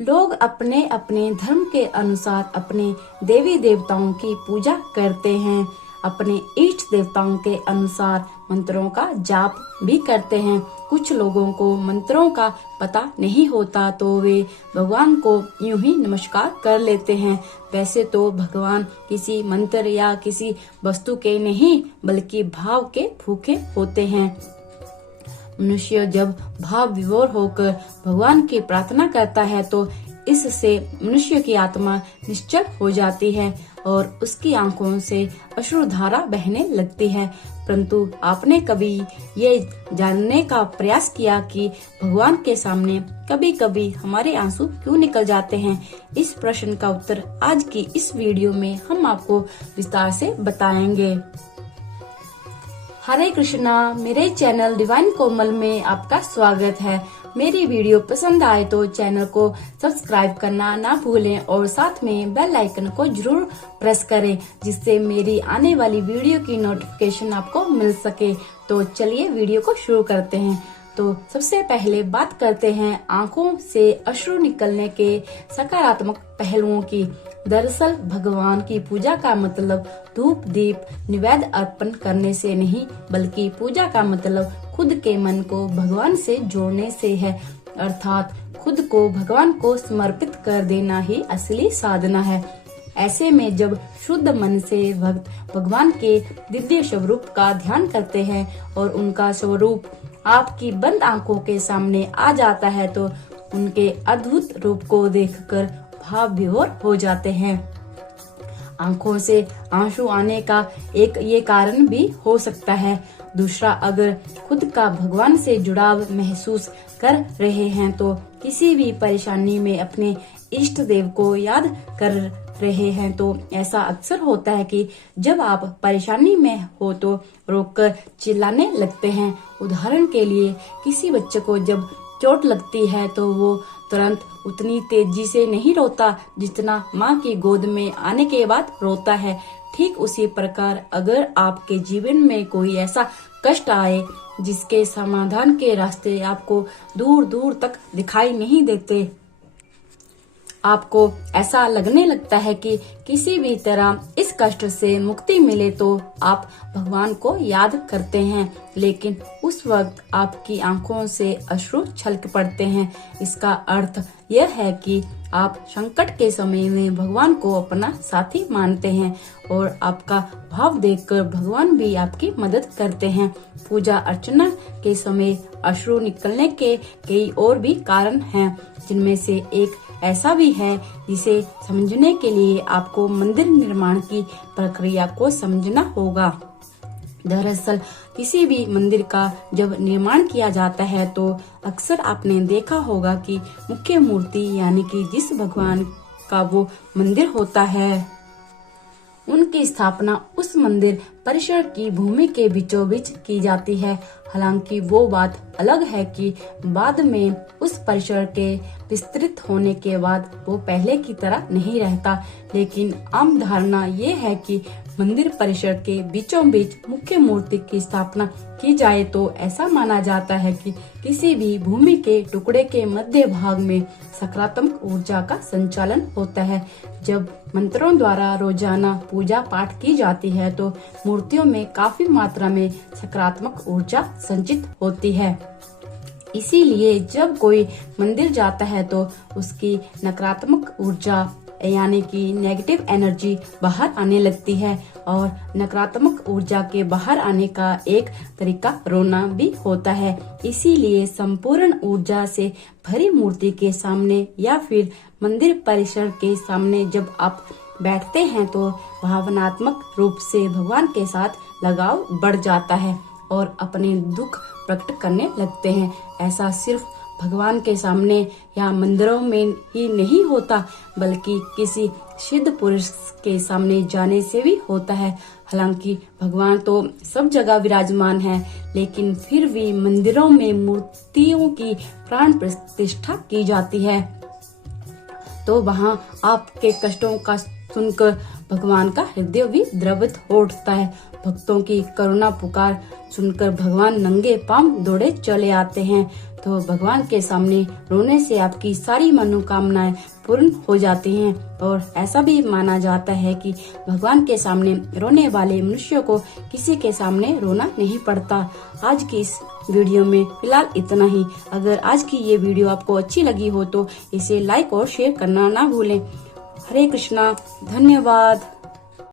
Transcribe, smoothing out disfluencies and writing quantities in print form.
लोग अपने अपने धर्म के अनुसार अपने देवी देवताओं की पूजा करते हैं। अपने इष्ट देवताओं के अनुसार मंत्रों का जाप भी करते हैं। कुछ लोगों को मंत्रों का पता नहीं होता तो वे भगवान को यूं ही नमस्कार कर लेते हैं। वैसे तो भगवान किसी मंत्र या किसी वस्तु के नहीं बल्कि भाव के भूखे होते हैं। मनुष्य जब भाव विभोर होकर भगवान की प्रार्थना करता है तो इससे मनुष्य की आत्मा निश्चल हो जाती है और उसकी आंखों से अश्रुधारा बहने लगती है। परंतु आपने कभी ये जानने का प्रयास किया कि भगवान के सामने कभी कभी हमारे आंसू क्यों निकल जाते हैं? इस प्रश्न का उत्तर आज की इस वीडियो में हम आपको विस्तार से बताएंगे। हरे कृष्णा, मेरे चैनल डिवाइन कोमल में आपका स्वागत है। मेरी वीडियो पसंद आए तो चैनल को सब्सक्राइब करना ना भूलें और साथ में बेल आइकन को जरूर प्रेस करें जिससे मेरी आने वाली वीडियो की नोटिफिकेशन आपको मिल सके। तो चलिए वीडियो को शुरू करते हैं। तो सबसे पहले बात करते हैं आंखों से अश्रु निकलने के सकारात्मक पहलुओं की। दरअसल भगवान की पूजा का मतलब धूप दीप निवेद्य अर्पण करने से नहीं बल्कि पूजा का मतलब खुद के मन को भगवान से जोड़ने से है। अर्थात खुद को भगवान को समर्पित कर देना ही असली साधना है। ऐसे में जब शुद्ध मन से भक्त भगवान के दिव्य स्वरूप का ध्यान करते हैं और उनका स्वरूप आपकी बंद आंखों के सामने आ जाता है तो उनके अद्भुत रूप को देखकर भाव विभोर हो जाते हैं। आंखों से आंसू आने का एक ये कारण भी हो सकता है। दूसरा, अगर खुद का भगवान से जुड़ाव महसूस कर रहे हैं तो किसी भी परेशानी में अपने इष्ट देव को याद कर रहे हैं तो ऐसा अक्सर होता है कि जब आप परेशानी में हो तो रोककर चिल्लाने लगते हैं। उदाहरण के लिए किसी बच्चे को जब चोट लगती है तो वो तुरंत उतनी तेजी से नहीं रोता जितना माँ की गोद में आने के बाद रोता है। ठीक उसी प्रकार अगर आपके जीवन में कोई ऐसा कष्ट आए जिसके समाधान के रास्ते आपको दूर दूर तक दिखाई नहीं देते, आपको ऐसा लगने लगता है कि किसी भी तरह इस कष्ट से मुक्ति मिले तो आप भगवान को याद करते हैं, लेकिन उस वक्त आपकी आंखों से अश्रु छलक पड़ते हैं। इसका अर्थ यह है कि आप संकट के समय में भगवान को अपना साथी मानते हैं और आपका भाव देखकर भगवान भी आपकी मदद करते हैं। पूजा अर्चना के समय अश्रु निकलने के कई और भी कारण हैं, जिनमें से एक ऐसा भी है जिसे समझने के लिए आपको मंदिर निर्माण की प्रक्रिया को समझना होगा। दरअसल किसी भी मंदिर का जब निर्माण किया जाता है तो अक्सर आपने देखा होगा कि मुख्य मूर्ति यानी कि जिस भगवान का वो मंदिर होता है उनकी स्थापना उस मंदिर परिसर की भूमि के बीचों बीच की जाती है। हालांकि वो बात अलग है कि बाद में उस परिसर के विस्तृत होने के बाद वो पहले की तरह नहीं रहता, लेकिन आम धारणा ये है कि मंदिर परिसर के बीचों बीच मुख्य मूर्ति की स्थापना की जाए तो ऐसा माना जाता है कि किसी भी भूमि के टुकड़े के मध्य भाग में सकारात्मक ऊर्जा का संचालन होता है। जब मंत्रों द्वारा रोजाना पूजा पाठ की जाती है तो मूर्तियों में काफी मात्रा में सकारात्मक ऊर्जा संचित होती है। इसीलिए जब कोई मंदिर जाता है तो उसकी नकारात्मक ऊर्जा यानी कि नेगेटिव एनर्जी बाहर आने लगती है और नकारात्मक ऊर्जा के बाहर आने का एक तरीका रोना भी होता है। इसीलिए संपूर्ण ऊर्जा से भरी मूर्ति के सामने या फिर मंदिर परिसर के सामने जब आप बैठते हैं तो भावनात्मक रूप से भगवान के साथ लगाव बढ़ जाता है और अपने दुख प्रकट करने लगते हैं। ऐसा सिर्फ भगवान के सामने या मंदिरों में ही नहीं होता बल्कि किसी सिद्ध पुरुष के सामने जाने से भी होता है। हालांकि भगवान तो सब जगह विराजमान है, लेकिन फिर भी मंदिरों में मूर्तियों की प्राण प्रतिष्ठा की जाती है तो वहाँ आपके कष्टों का सुनकर भगवान का हृदय भी द्रवित हो उठता है। भक्तों की करुणा पुकार सुनकर भगवान नंगे पांव दौड़े चले आते हैं। तो भगवान के सामने रोने से आपकी सारी मनोकामनाएं पूर्ण हो जाती हैं। और ऐसा भी माना जाता है कि भगवान के सामने रोने वाले मनुष्य को किसी के सामने रोना नहीं पड़ता। आज की इस वीडियो में फिलहाल इतना ही। अगर आज की ये वीडियो आपको अच्छी लगी हो तो इसे लाइक और शेयर करना ना भूलें। हरे कृष्णा, धन्यवाद।